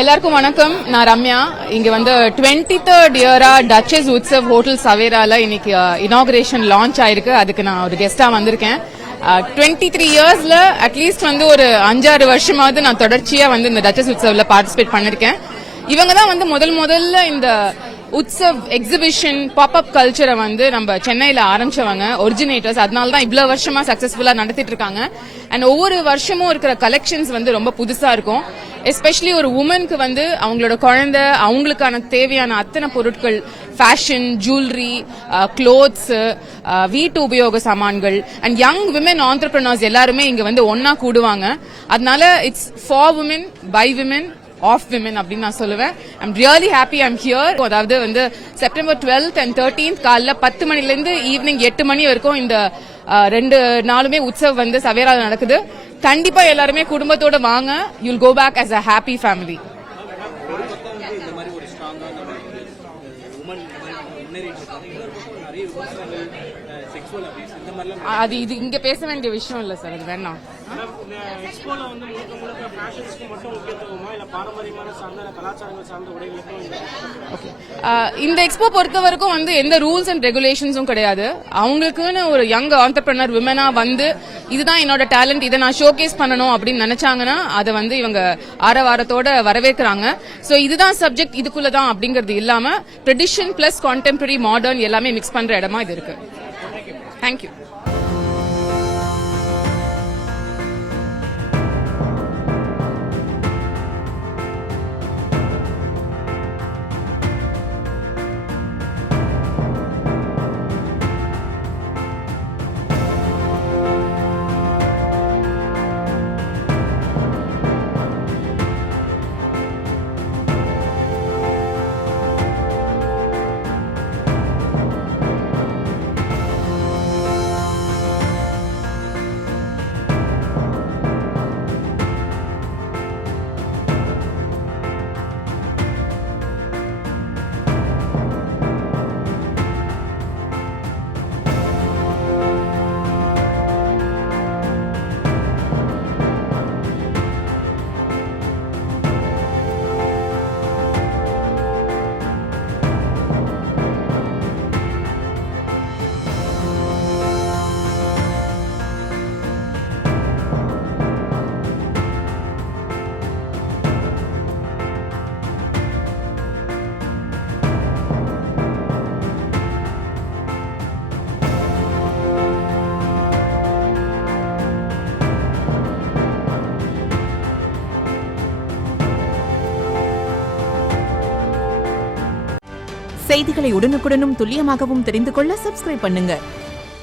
எல்லாருக்கும் வணக்கம். நான் ரம்யா. இங்க வந்து 23rd இயரா டச்சஸ் உத்சவ் ஹோட்டல் சவேரால இன்னைக்கு இனாகுரேஷன் லான்ச் ஆயிருக்கு. அதுக்கு நான் ஒரு கெஸ்டா வந்திருக்கேன். 23 இயர்ஸ்ல அட்லீஸ்ட் வந்து ஒரு 5-6 வருஷமாவது நான் தொடர்ச்சியா வந்து இந்த டச்சஸ் உத்சவ்ல பார்ட்டிசிபேட் பண்ணிருக்கேன். இவங்க தான் வந்து முதல்ல இந்த உத்சவ் எக்ஸிபிஷன் பாப்அப் கல்ச்சரை வந்து நம்ம சென்னையில ஆரம்பிச்சவங்க ஒரிஜினேட்டர்ஸ். அதனால தான் இவ்வளவு வருஷமா சக்சஸ்ஃபுல்லா நடத்திட்டு இருக்காங்க. அண்ட் ஒவ்வொரு வருஷமும் இருக்கிற கலெக்ஷன்ஸ் வந்து ரொம்ப புதுசா இருக்கும். எஸ்பெஷலி ஒரு உமனுக்கு வந்து அவங்களோட குழந்தை அவங்களுக்கான தேவையான அத்தனை பொருட்கள், ஃபேஷன், ஜுவல்லரி, க்ளோத்ஸ், வீட்டு உபயோக சாமான்கள் அண்ட் யங் விமன் ஆண்டர்பிரினர்ஸ் எல்லாருமே இங்க வந்து ஒன்னா கூடுவாங்க. அதனால it's for women, by women, of women அப்படின்னு நான் சொல்லுவேன். I'm really happy I'm here. அதாவது வந்து செப்டம்பர் 12th and 13th காலைல 10 மணிலேருந்து ஈவினிங் 8 மணி வரைக்கும் இந்த 2 நாளுமே உற்சவ் வந்து சவேரால நடக்குது. கண்டிப்பா எல்லாருமே குடும்பத்தோட வாங்க. You'll go back as a happy family. அது இது இங்க பேச வேண்டிய விஷயம் இல்ல சார், அது வேணாம். இந்த எக்ஸ்போ பொறுத்த வரைக்கும் வந்து எந்த ரூல்ஸ் அண்ட் ரெகுலேஷன்ஸும் கிடையாது. அவங்களுக்குன்னு ஒரு யங் ஆண்டர்பிரினர் விமனா வந்து இதுதான் என்னோட டேலண்ட், இதை நான் ஷோகேஸ் பண்ணணும் அப்படின்னு நினைச்சாங்கன்னா அதை வந்து இவங்க ஆரவாரத்தோட வரவேற்கிறாங்க. சோ இதுதான் சப்ஜெக்ட், இதுக்குள்ளதான் அப்படிங்கிறது இல்லாம ட்ரெடிஷன் பிளஸ் கான்டெம்பரரி மாடர்ன் எல்லாமே மிக்ஸ் பண்ற இடமா இது இருக்கு. தேங்க்யூ. செய்திகளை உடனுக்குடனும் துல்லியமாகவும் தெரிந்து கொள்ள சப்ஸ்கிரைப் பண்ணுங்க.